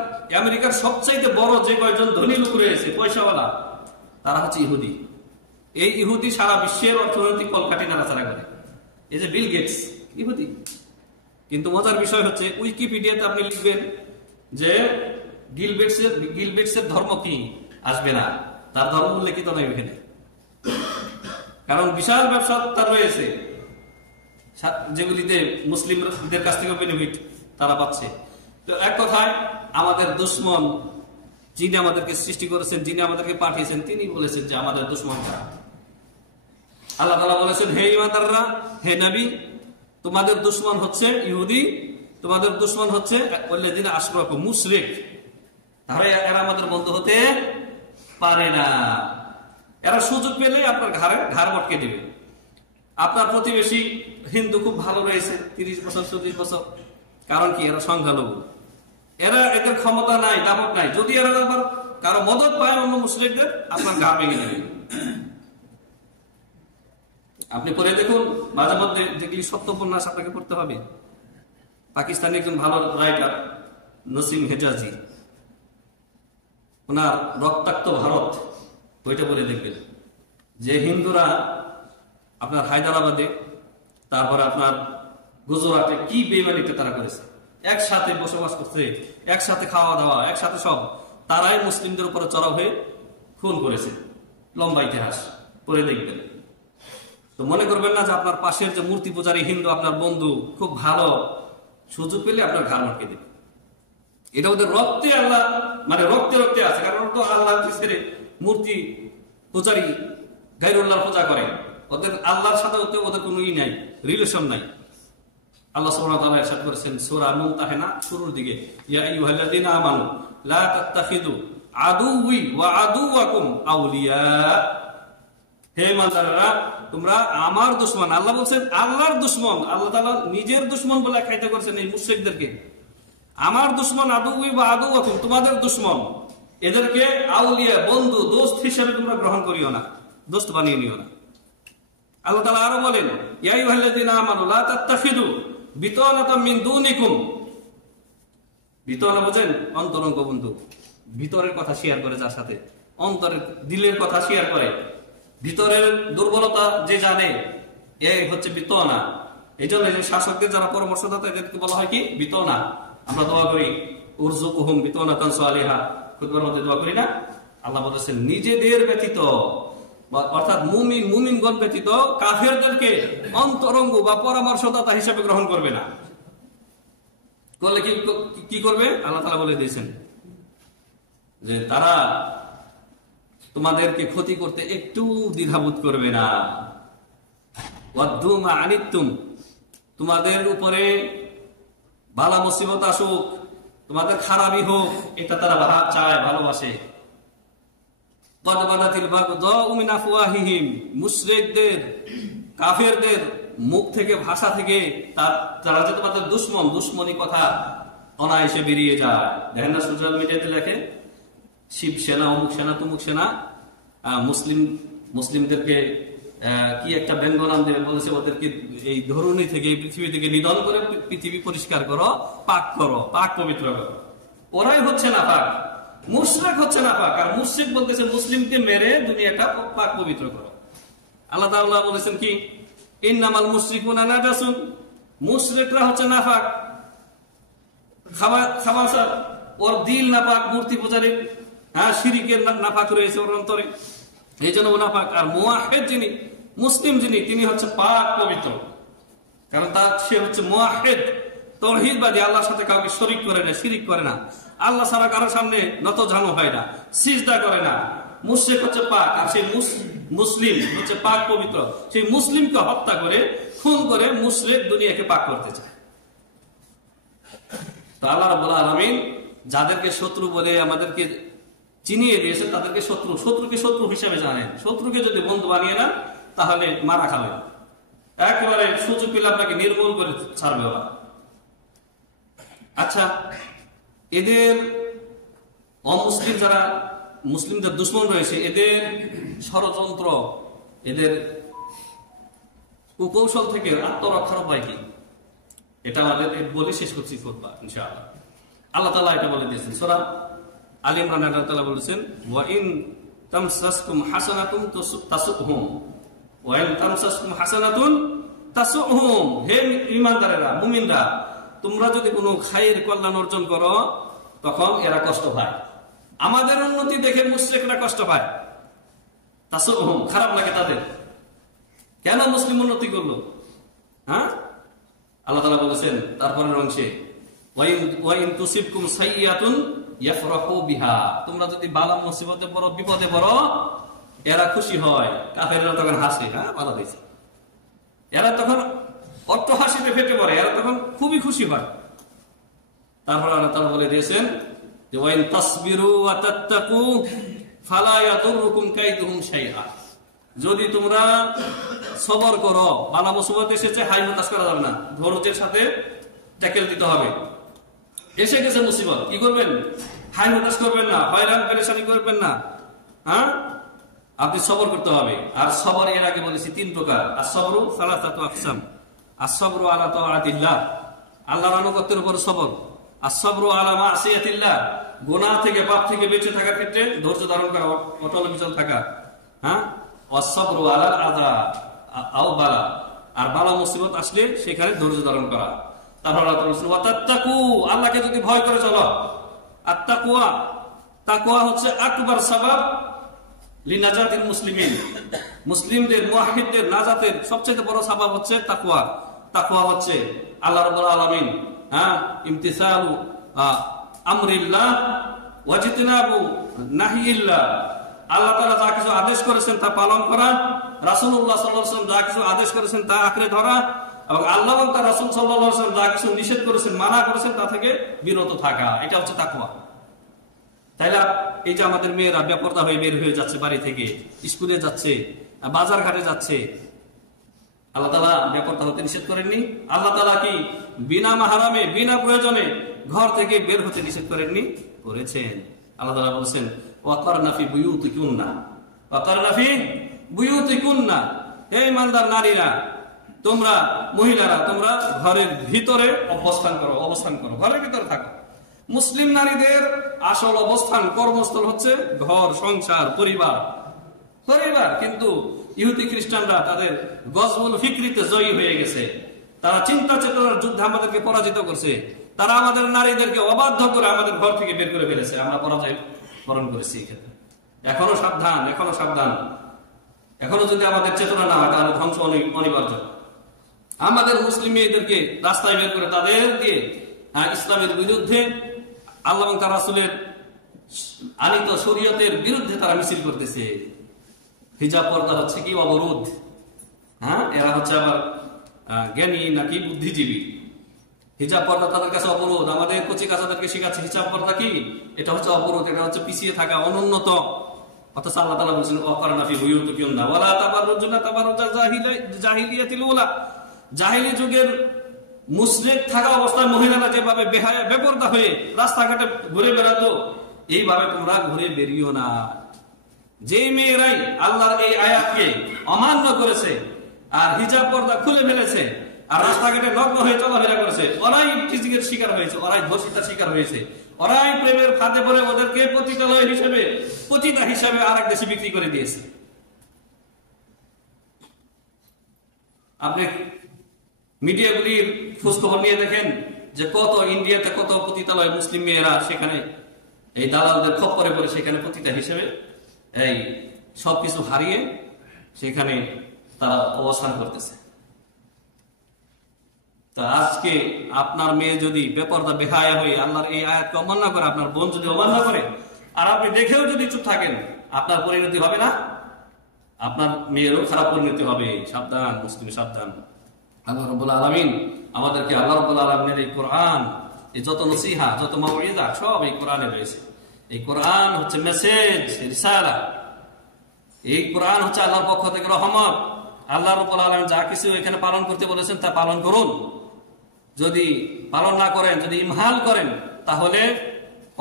আমেরিকার সবচাইতে বড় যে কয়েকজন ধনী লোক রয়েছে, পয়সাওয়ালা, তারা হচ্ছে ইহুদি। এই ইহুদি সারা বিশ্বের অর্থনৈতিক কলকাঠি নাড়াচাড়া করে। এই যে বিল গেটস, ইহুদি। কিন্তু মজার বিষয় হচ্ছে উইকিপিডিয়াতে আপনি লিখবেন যে গিলবেটসের ধর্ম কি, আসবে না, তার ধর্ম উল্লেখিত নয় এখানে। কারণ বিশাল ব্যবসা তার রয়েছে, যেগুলিতে মুসলিমদের কাছ থেকে বেনিফিট তারা পাচ্ছে। তো এক কথায় আমাদের দুশ্মন, যিনি আমাদেরকে সৃষ্টি করেছেন, যিনি আমাদেরকে পাঠিয়েছেন, তিনি বলেছেন যে আমাদের দুশ্মন কারা। আল্লাহ তাআলা বলেছেন হে ঈমানদাররা, হে নবী, তোমাদের দুশ্মন হচ্ছে ইহুদি, তোমাদের দুশ্মন হচ্ছে আল্লাযীনা আশরাকু, মুশরিক। তাহলে এরা আমাদের বন্ধু হতে পারে না। এরা সুযোগ পেলে আপনার ঘাড় মটকে দিবে। আপনার প্রতিবেশী হিন্দু খুব ভালো রয়েছে 30 বছর 40 বছর, কারণ কি? এরা সংখ্যালঘু, এদের ক্ষমতা নাই, দাপট নাই। যদি এরা আবার কারো মদত পায় অন্য মুসলিমদের, আপনার গা ভেঙে দেবে। আপনি পড়ে দেখুন, মাঝে মধ্যে যেগুলি সত্য উপন্যাস আপনাকে পড়তে হবে। পাকিস্তানি একজন ভালো রাইটার নসিম হেজাজি, ওনার রক্তাক্ত ভারত বইটা পড়ে দেখবেন যে হিন্দুরা আপনার হায়দ্রাবাদে, তারপরে আপনার গুজরাটে কি বেইমানিতে তারা করেছে। একসাথে বসবাস করছে, একসাথে খাওয়া দাওয়া, একসাথে সব। তারাই মুসলিমদের উপরে চড়াও হয়ে খুন করেছে। লম্বা ইতিহাস পড়ে দেখবেন। তো মনে করবেন না যে আপনার পাশের যে মূর্তি পূজারী হিন্দু আপনার বন্ধু, খুব ভালো, সুযোগ পেলে আপনার ঘাড় মটকে দেবে। এটা ওদের রক্তে, আল্লাহ মানে রক্তে আছে। কারণ তো আল্লাহ ছেড়ে মূর্তি পূজারী গায়রুল্লাহর পূজা করে। ওদের আল্লাহর সাথে ওদের কোনো নাই, রিলেশন নাই। আল্লাহ সুবহানাহু ওয়া তাআলা ইরশাদ করেছেন সূরা মুমতাহিনা শুরুর দিকে, ইয়া আইয়ুহাল্লাযীনা আমানু লা তাত্তাখিযু আদুওয়ি ওয়া আদুওয়াকুম আউলিয়া। হে ইমানদারেরা, তোমরা আমার দুশমন, আল্লাহ বলছেন আল্লাহর দুশমন, আল্লাহ তাআলা নিজের দুশমন বলে আখ্যায়িত করেছেন এই মুশরিকদেরকে। আমার দুশমন আদুউই বা আদুওয়াকুম, তোমাদের দুশমন, এদেরকে আউলিয়া, বন্ধু, দোস্ত হিসেবে তোমরা গ্রহণ করিও না, দোস্ত বানিয়ে নিও না। আল্লাহ তাআলা আরো বলেন, ইয়া আইয়ুহাল্লাযীনা আমানু লা তাত্তাখিযু বিতানাতাম মিন দুনিকুম। বিতানা বোঝেন? অন্তরঙ্গ বন্ধু, ভিতরের কথা শেয়ার করে, যার সাথে অন্তরের দিলের কথা শেয়ার করে, ভিতরের দুর্বলতা যে জানে, এই হচ্ছে বিতনা। এই জন্য শাসকদের যারা পরামর্শদাতা, এদেরকে বলা হয় কি? বিতনা। আমরা দোয়া করি উরযুকুহুম বিতনাতান সালিহা, খুতবার মধ্যে দোয়া করি না? আল্লাহ বলেছেন নিজেদের ব্যতীত, অর্থাৎ মুমিনগণ ব্যতীত কাফেরদেরকে অন্তরঙ্গ বা পরামর্শদাতা হিসেবে গ্রহণ করবে না। করলে কি করবে? আল্লাহ তাআলা বলে দিয়েছেন যে তারা তোমাদেরকে ক্ষতি করতে একটু দ্বিধাবোধ করবে না। ওয়াদ্দু মা আনিতুম, তোমাদের উপরে বালা মুসিবত আসুক, তোমাদের খারাপই হোক, এটা তারা চায়, ভালোবাসে। কদ বাদাতিল বাগদাউ মিন আফওয়াহিহিম, মুশরিকদের, কাফেরদের মুখ থেকে, ভাষা থেকে তারা যে তোমাদের দুশমন, দুশমনী কথা অনায়াসে বেরিয়ে যায়। দেখেন না সোশ্যাল মিডিয়াতে লেখে শিব সেনা, অমুক সেনা, তমুক সেনা, মুসলিমদেরকে কি একটা ব্যঙ্গ নাম দেবে বলেছে, ওদেরকে এই ধরুনি থেকে, এই পৃথিবী থেকে নিধন করে পৃথিবী পরিষ্কার করো, পাক করো, পাক পবিত্র করো। ওরাই হচ্ছে না পাক, মুশরিক হচ্ছে না পাক। আর মুশরিক বলতেছে মুসলিমকে মেরে দুনিয়াটা পাক পবিত্র করো। আল্লাহ তাআলা বলেছেন কি? ইন্নামাল মুশরিকুনা নাজাসুন, মুশরিকরা হচ্ছে নাফাক, খাবাসা, ওর দিল নাপাক, মূর্তি পূজারী, শিরিকের নাপাক রয়েছে ওর অন্তরে, এই জন্য ও নাপাক। আর মুওয়াহিদ যিনি, মুসলিম যিনি, তিনি হচ্ছে পাক পবিত্র, কারণ সে হচ্ছে মুওয়াহিদ, তাওহীদবাদী, আল্লাহর সাথে কাউকে শরীক করে না, শিরিক করে না, আল্লাহ ছাড়া কারোর সামনে নত জানু হয় না, সিজদা করে না। মুশরিক হচ্ছে পাক, আর সেই মুসলিম হচ্ছে পাক পবিত্র। সেই মুসলিমকে হত্যা করে, খুন করে মুশরিক দুনিয়াকে পাক করতে চায়। তো আল্লাহ রাব্বুল আলামিন যাদেরকে শত্রু বলে আমাদেরকে চিনিয়ে দিয়েছে, তাদেরকে শত্রুকে শত্রু হিসেবে জানেন। শত্রুকে যদি বন্ধু বানিয়ে না, তাহলে মারা খাবে, একেবারে সুযোগ পেলে আপনাকে নির্মূল করে ছাড়বে ওরা। আচ্ছা, এদের অমুসলিম যারা মুসলিমদের দুশমন রয়েছে, এদের ষড়যন্ত্র, এদের কুকৌশল থেকে আত্মরক্ষার উপায় কি? এটা আমাদের বলে শেষ করছি খুতবা ইনশাআল্লাহ। আল্লাহ তাআলা এটা বলে দিয়েছেন সূরা আলে ইমরান, আল্লাহ তাআলা বলেছেন ওয়া ইন তামসাসকুম হাসানাতুন তাসুহুম, ওয়া ইন তামসাসকুম হাসানাতুন তাসুহুম। হে ঈমানদারেরা, মুমিনরা, তোমরা যদি কোনো খায়ের কল্যাণ অর্জন করো, তখন এরা কষ্ট পায়। আমাদের উন্নতি দেখে মুশরিকরা কষ্ট পায়, তাসুহুম, খারাপ লাগে তাদের। কেন মুসলিম উন্নতি করলো? আল্লাহ তাআলা বলেছেন তারপরের অংশে, ওয়া ইন তুসিবকুম সাইয়্যাতুন ইয়াফরাহু বিহা, তোমরা যদি বালা মুসিবতে পড়ো, বিপদে পড়ো, এরা খুশি হয়। কাফেররা তখন হাসে, ভালো হয়েছে। এরা তখন অট্ট হাসিতে ফেটে পড়ে, এরা তখন খুবই খুশি হয়। তারপর আল্লাহ তাআলা বলে দিয়েছেন যে ওয়া ইন তাসবিরু ওয়া তাত্তাকু ফালা ইয়াদুররুকুম কাইদুহুম শাইআ, যদি তোমরা সবর করো, বালা মুসিবত এসেছে, হাই হতাশ করা যাবে না, ধৈর্যের সাথে ট্যাকেল দিতে হবে। এসে গেছে মুসিবত, কি করবেন? হাই হতাশ করবেন না, হয়রান পেরেশানি করবেন না, আপনি সবর করতে হবে। আর সবর এর আগে বলেছি 3 প্রকার। as-sabru সালাসাতু আকসাম, as-sabru আলা তাআতিল্লাহ, আল্লাহর আনুগত্যের উপর সবর। as-sabru আলা মাসিয়াতিল্লাহ, গুনাহ থেকে, পাপ থেকে বেঁচে থাকার ক্ষেত্রে ধৈর্য ধারণ করা, অটল অবিচল থাকা। as-sabru আলা আযা আও বালা, আর বালা মুসিবত আসলে সেখানে ধৈর্য ধারণ করা। তারপর আল্লাহ তাআলা বলেছেন ওয়া তাত্তাকু, আল্লাহকে যদি ভয় করে চলো। আর তাকওয়া হচ্ছে আকবার সাবাব লিনাজাতিল মুসলিমিন, মুসলিমদের, মুওয়াহিদদের নাজাতের সবচেয়ে বড় সাবাব হচ্ছে তাকওয়া। তাকওয়া হচ্ছে আল্লাহ রাব্বুল আলামিন ইমতিসালু আমরিল্লাহ ওয়া জিতনাবু নাহিয়িল্লাহ, আল্লাহ তাআলা যা কিছু আদেশ করেছেন তা পালন করা, রাসূলুল্লাহ সাল্লাল্লাহু আলাইহি ওয়াসাল্লাম যা কিছু আদেশ করেছেন তা আঁকড়ে ধরা, এবং আল্লাহ এবং তার রাসূল সাল্লাল্লাহু আলাইহি ওয়াসাল্লাম যা কিছু নিষেধ করেছেন, মানা করেছেন, তা থেকে বিরত থাকা। এটা হচ্ছে তাকওয়া। তাইলে এই যে আমাদের মেয়েরা বেপরদা হয়ে বের হয়ে যাচ্ছে, বাড়ি থেকে স্কুলে যাচ্ছে, বাজার ঘাটে যাচ্ছে, আল্লাহ তাআলা বেপরদা হতে নিষেধ করেননি? আল্লাহ তাআলা কি বিনা মাহরামে বিনা প্রয়োজনে ঘর থেকে বের হতে নিষেধ করেননি? করেছেন। আল্লাহ তাআলা বলেছেন ওয়াকারনা ফি বুয়ুতিকুন্না, ওয়াকারনা ফি বুয়ুতিকুন্না, হে ইমানদার নারীরা, তোমরা মহিলারা তোমরা ঘরের ভিতরে অবস্থান করো, ঘরের ভিতরে থাকো। মুসলিম নারীদের আসল অবস্থান কর্মস্থল হচ্ছে ঘর, সংসার, পরিবার। কিন্তু ইহুদি খ্রিস্টানরা তাদের গজবুল ফিকরিতে জয়ী হয়ে গেছে। তারা চিন্তা চেতনার যুদ্ধে আমাদেরকে পরাজিত করছে। তারা আমাদের নারীদেরকে অবাধ্য করে আমাদের ঘর থেকে বের করে ফেলেছে। আমরা পরাজয় বরণ করেছি এই ক্ষেত্রে। এখনো সাবধান, এখনো যদি আমাদের চেতনা না হয় তাহলে ধ্বংস অনিবার্য। আমাদের মুসলিম মেয়েদেরকে রাস্তায় বের করে তাদের দিয়ে ইসলামের বিরুদ্ধে, আল্লাহ এবং তার রাসূলের আনিত শরীয়তের বিরুদ্ধে তারা মিছিল করতেছে। হিজাব পর্দা হচ্ছে কি অবরোধ। এরা হচ্ছে আবার জ্ঞানী নাকি বুদ্ধিজীবী। হিজাব পর্দা তাদের কাছে অবরোধ। আমাদের কচি কাচাদেরকে শিখাচ্ছে হিজাব পর্দা কি, এটা হচ্ছে অবরোধ, এটা হচ্ছে পিছিয়ে থাকা, অনুন্নত। অথচ আল্লাহ তাআলা বলেছেন ওয়াকারনা ফি বুয়ুতিকুন্না ওয়ালা তাবাররুজনা তাবাররুজাল জাহিলিয়াতিল উলা। জাহিলি যুগের মুশরিক থাকা অবস্থায় মহিলারা যেভাবে বেহায়া বেপরদা হয়ে রাস্তাঘাটে ঘুরে বেড়াতো, এইভাবে তোমরা ঘুরে বেরিও না। যে মেয়েরাই আল্লাহর এই আয়াতকে অমান্য করেছে আর হিজাব পর্দা খুলে ফেলেছে আর রাস্তাঘাটে নগ্ন হয়ে চলাফেরা করেছে, ওরাই ফিজিকের শিকার হয়েছে, ওরাই ধর্ষিতার শিকার হয়েছে, ওরাই প্রেমের ফাঁদে পড়ে ওদেরকে পতিতা হিসেবে আরেক দেশে বিক্রি করে দিয়েছে। আপনি মিডিয়াগুলির খোঁজখবর নিয়ে দেখেন যে কত ইন্ডিয়াতে কত পতিতালয় মুসলিম মেয়েরা সেখানে এই দালালদের খপ্পরে পড়ে সেখানে পতিতা হিসেবে এই সবকিছু হারিয়ে সেখানে তারা অবস্থান করতেছে। তা আজকে আপনার মেয়ে যদি বেপরদা বেহায়া হয়ে আল্লাহর এই আয়াতকে অমান্য করে, আপনার বোন যদি অমান্য করে, আর আপনি দেখেও যদি চুপ থাকেন, আপনার পরিণতি হবে না? আপনার মেয়েরও খারাপ পরিণতি হবে। সাবধান মুসলিম, সাবধান। আল্লাহ রাব্বুল আলামিন আমাদেরকে, আল্লাহ রাব্বুল আলামিনের এই কোরআন, এই যত নসিহা, যত মাউইযা সব এই কোরআনে রয়েছে। এই কোরআন হচ্ছে মেসেজ, রিসালা। এই কোরআন হচ্ছে আল্লাহর পক্ষ থেকে রহমত। আল্লাহ রাব্বুল আলামিন যা কিছু এখানে পালন করতে বলেছেন তা পালন করুন। যদি পালন না করেন, যদি ইমহাল করেন, তাহলে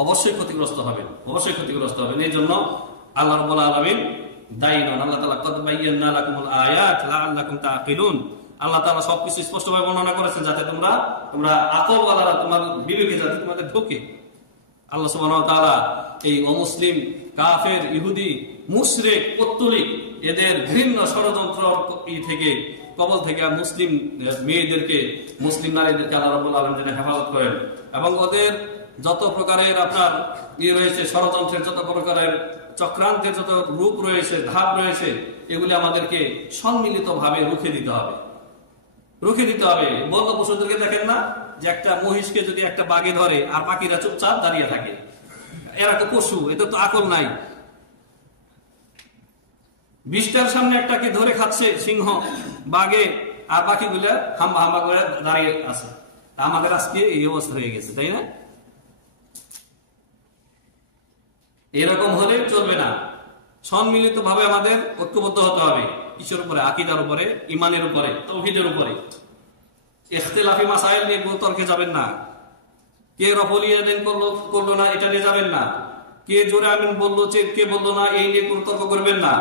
অবশ্যই ক্ষতিগ্রস্ত হবেন, এই জন্য আল্লাহ রাব্বুল আলামিন দায়ী নন। আল্লাহ তাআলা কদ বায়্যানা লাকুমুল আয়াত লাআল্লাকুম তাআকিলুন। আল্লাহ তাআলা সবকিছু স্পষ্টভাবে বর্ণনা করেছেন যাতে তোমরা আকলওয়ালারা, তোমার বিবেকে যাতে তোমাদের ঢোকে। আল্লাহ সুবহানাহু ওয়া তাআলা এই অমুসলিম, কাফের, ইহুদি, মুশরিক, পত্তলিক এদের ঘৃণ্য ষড়যন্ত্র থেকে, কবল থেকে মুসলিম মেয়েদেরকে, মুসলিম নারীদেরকে আল্লাহ রাব্বুল আলামিন যেন হেফাজত করেন এবং ওদের যত প্রকারের আপনার রয়েছে, ষড়যন্ত্রের যত প্রকারের চক্রান্তের যত রূপ রয়েছে, ধাপ রয়েছে, এগুলি আমাদেরকে সম্মিলিত ভাবে রুখে দিতে হবে। বন্য পশুদেরকে দেখেন না যে একটা মহিষকে যদি একটা বাঘে ধরে আর বাকিরা চুপচাপ দাঁড়িয়ে থাকে, এরা তো পশু, এদের তো আকল নাই। 20টার সামনে একটাকে ধরে খাচ্ছে সিংহ, বাঘে, আর বাকিগুলা হাম্বা হাম্বা করে দাঁড়িয়ে আছে। আমাদের আজকে এই অবস্থা হয়ে গেছে, তাই না? এরকম হলে চলবে না। সম্মিলিত ভাবে আমাদের ঐক্যবদ্ধ হতে হবে। কিসের উপরে? আকীদার উপরে, ঈমানের উপরে, তাওহীদের উপরে। ইখতিলাফি মাসাইল নিয়ে তর্কে যাবেন না। কে রফলিয়া দেন করলো না, এটা নিয়ে যাবেন না। কে জোরে আমিন বললো, কে বললো না, এই নিয়ে কোনো তর্ক করবেন না।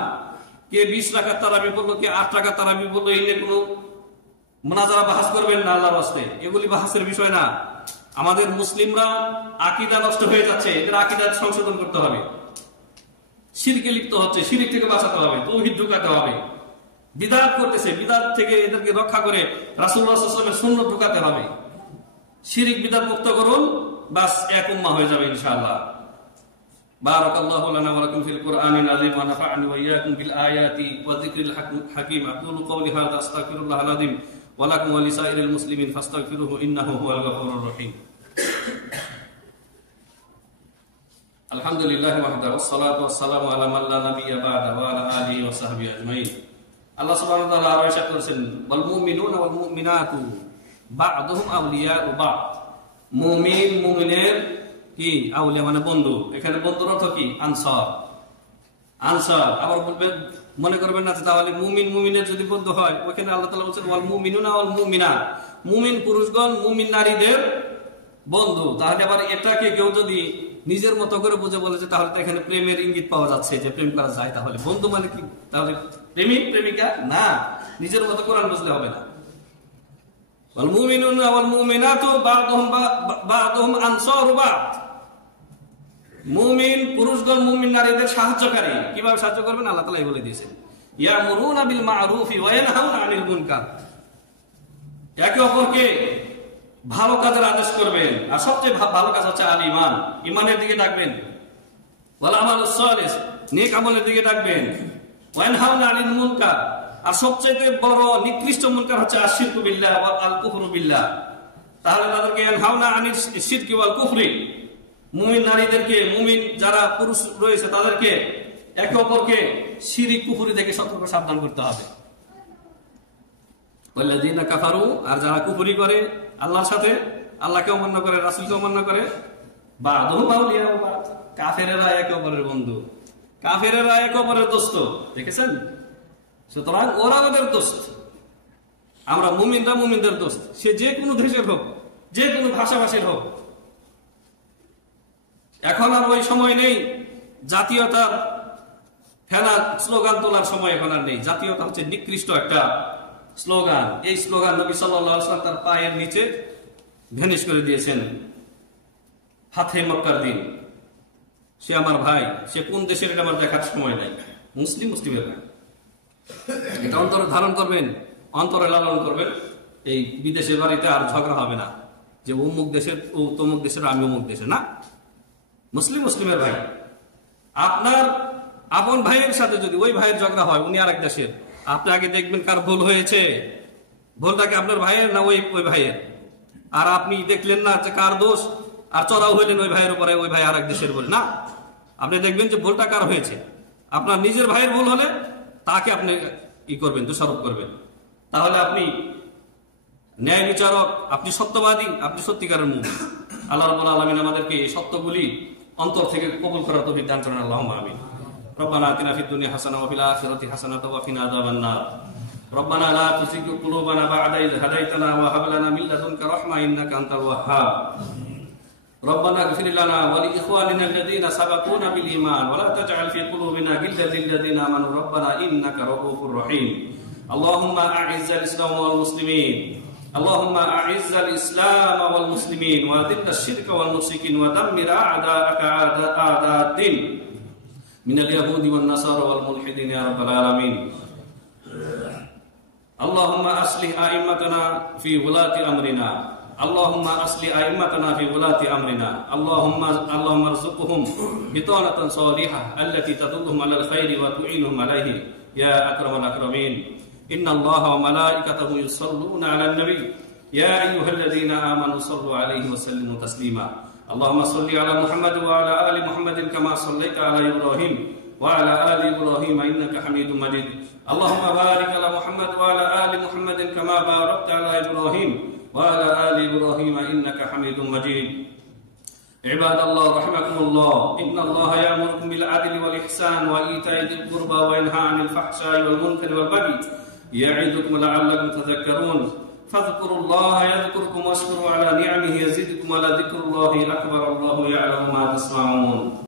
কে 20 রাকাত তারাবি বললো, কে 8 রাকাত তারাবি বললো, এই নিয়ে কোনো মুনাজারা বাহাস করবেন না। আল্লাহর রাস্তে এগুলি বাহাসের বিষয় না। আমাদের মুসলিমরা আকীদা নষ্ট হয়ে যাচ্ছে, এদের আকীদা সংশোধন করতে হবে। শিরকে লিপ্ত হচ্ছে, শিরক থেকে বাঁচাতে হবে, তাওহীদ ঢুকাতে হবে। বিদআত করতেছে, বিদআত থেকে এদেরকে রক্ষা করে রাসূলুল্লাহ সাল্লাল্লাহু আলাইহি ওয়াসাল্লামের সুন্নাত ঢুকাতে হবে। শিরক বিদআত মুক্ত করুন, বাস এক উম্মাহ হয়ে যাবে ইনশাআল্লাহ। বারাকাল্লাহু লানা ওয়া লাকুম ফিল কুরআনিল আযীম ওয়া নাফা'নি ওয়া ইয়্যাকুম বিল আয়াতি ওয়া যিকরিল হাকীম। আকুলু কওলি হাযা আস্তাগফিরুল্লাহাল আযীম ওয়া লাকুম ওয়া লিসাইরিল মুসলিমিন ফাস্তাগফিরুহু ইন্নাহু হুয়াল গফুরুর রহিম। আলহামদুলিল্লাহি ওয়াহদাহু ওয়াসসালাতু ওয়াসসালামু আলা মান লা নাবিয়্যা বা'দা ওয়া আলা আলিহি ওয়া সাহবিহি আজমাইন। আল্লাহ সুবহানাহু ওয়া তাআলা আরো ইরশাদ করেছেন, ওয়াল মুমিনুনা ওয়াল মুমিনাতু বা'দুহুম আউলিয়াউ বা'দ। মুমিন, মুমিনের কি আউলিয়া মানে বন্ধু। এখানে বন্ধুর অর্থ কি? আনসার। আনসার। আবার বলবেন, মনে করবেন না তাহলে মুমিন মুমিনের যদি বন্ধু হয়, ওখানে আল্লাহ তাআলা বলছেন ওয়াল মুমিনুনা ওয়াল মুমিনাত, মুমিন পুরুষগণ মুমিন নারীদের বন্ধু। তাহলে আবার এটাকে কেউ যদি নিজের মতো করে বুঝে বলেছে, তাহলে তো এখানে প্রেমের ইঙ্গিত পাওয়া যাচ্ছে যে প্রেম করা যায়। তাহলে বন্ধু মানে কি? তাহলে প্রেমিক প্রেমিকা না, নিজের মতো কোরআন বুঝলে হবে না। ওয়াল মুমিনুনা ওয়াল মুমিনাতু বা'দুহুম আনসারু বা'দ, মুমিন পুরুষগণ মুমিন নারীদের সাহায্যকারী। কিভাবে সাহায্য করবেন আল্লাহ তাআলাই বলে দিয়েছেন, ইয়ামুরুনা বিল মা'রুফি ওয়া ইয়ানহাউনা আনিল মুনকার, একে অপরকে ভালো কাজের আদেশ করবেন। আর সবচেয়ে ভালো কাজ হচ্ছে আল ঈমান, ঈমানের দিকে ডাকবেন। ওয়াল আমালুস সালিহ, নেক আমলের দিকে ডাকবেন। ওয়া ইয়ানহাউনা আনিল মুনকার, আর সবচেয়ে বড় নিকৃষ্ট মুনকার হচ্ছে আশিরকু বিল্লাহ ওয়া আল কুফরু বিল্লাহ। তাহলে তাদেরকে ইয়ানহাউনা আনিল শিরকি ওয়াল কুফরি, মুমিন নারীদেরকে, মুমিন যারা পুরুষ রয়েছে তাদেরকে একে অপরকে শিরিক কুফরি থেকে সতর্ক সাবধান করতে হবে। ওয়াল্লাযীনা কাফারু, আর যারা কুফরি করে আল্লাহর সাথে, আল্লাহকে অমান্য করে, রাসূলকে অমান্য করে, বা'দুহুম আউলিয়া বা'দ, কাফেরেরা একে অপরের বন্ধু, কাফেরেরা একে অপরের দোস্ত। দেখেছেন? সুতরাং ওরা ওদের দোস্ত, আমরা মুমিনরা মুমিনদের দোস্ত। সে যে কোনো দেশের হোক, যে কোনো ভাষাভাষীর হোক। এখন আর ওই সময় নেই জাতীয়তার ফেলা স্লোগান তোলার সময়, এখন আর নেই। জাতীয়তা হচ্ছে নিকৃষ্ট একটা স্লোগান। এই স্লোগান নবী সাল্লাল্লাহু আলাইহি ওয়াসাল্লাম তার পায়ের নিচে ভ্যানিশ করে দিয়েছেন ফাতহে মক্কার দিন। সে আমার ভাই, সে কোন দেশের এটা আমার দেখার সময় নাই। মুসলিম মুসলিমের ভাই, এটা অন্তরে ধারণ করবেন, অন্তরে লালন করবেন। এই বিদেশের বাড়িতে আর ঝগড়া হবে না যে অমুক দেশের ও তমুক দেশের, আমি অমুক দেশে না। মুসলিম মুসলিমের ভাই। আপনার আপন ভাইয়ের সাথে যদি ওই ভাইয়ের ঝগড়া হয়, উনি আরেক দেশের, আপনি আগে দেখবেন কার ভুল হয়েছে, ভুলটাকে আপনার ভাইয়ের না ওই ভাইয়ের। আর আপনি দেখলেন না যে কার দোষ, আর চড়াও হইলেন ওই ভাইয়ের উপরে, ওই ভাই আরেক দেশের ভুল না। আপনি দেখবেন যে ভুলটা কার হয়েছে। আপনার নিজের ভাইয়ের ভুল হলে তাকে আপনি করবেন, দোষারোপ করবেন। তাহলে আপনি ন্যায় বিচারক, আপনি সত্যবাদী, আপনি সত্যিকারের মুমিন। আল্লাহ রাব্বুল আলামিন আমাদেরকে এই সত্যগুলি অন্তর থেকে কবুল করার তৌফিক দান করেন। আল্লাহুম্মা আমিন। রব্বানা আতিনা ফিদ দুনিয়া হাসানাহ ওয়া ফিল আখিরাতি হাসানাহ ওয়া কিনা আযাবান নার। রব্বানা লা তুযিগ কুলুবানা বা'দা ইয হাদাইতানা ওয়া হাব লানা মিন লাদুনকা রাহমা ইন্নাকা আনতাল ওয়াহ্হাব। ربنا اغفر لنا ولإخواننا الذين سبقونا بالإيمان ولا تجعل في قلوبنا غلا للذين آمنوا ربنا إنك رؤوف رحيم. اللهم أعز الإسلام والمسلمين، اللهم أعز الإسلام والمسلمين وأذل الشرك والمشركين ودمر أعداءك أعداء الدين من اليهود والنصارى والملحدين يا رب العالمين. اللهم أصلح أئمتنا في ولاة أمرنا، اللهم أصلح أئمتنا في ولاة أمرنا، اللهم ارزقهم بطانة صالحة التي تدلهم على الخير وتعينهم عليه يا أكرم الأكرمين. إن الله وملائكته يصلون على النبي يا أيها الذين آمنوا صلوا عليه وسلموا تسليما. اللهم صل على محمد وعلى آل محمد كما صليت على إبراهيم وعلى آل إبراهيم إنك حميد مجيد. اللهم بارك على محمد وعلى آل محمد كما باركت على إبراهيم وعلى آل إبراهيم إنك حميد مجيد. عباد الله رحمكم الله، إن الله يأمركم بالعدل والإحسان وإيتاء ذي القربى وينهى عن الفحشاء والمنكر والبغي يعظكم لعلكم تذكرون. فاذكروا الله يذكركم واشكروا على نعمه يزدكم ولذكر الله أكبر. الله يعلم ما تصنعون.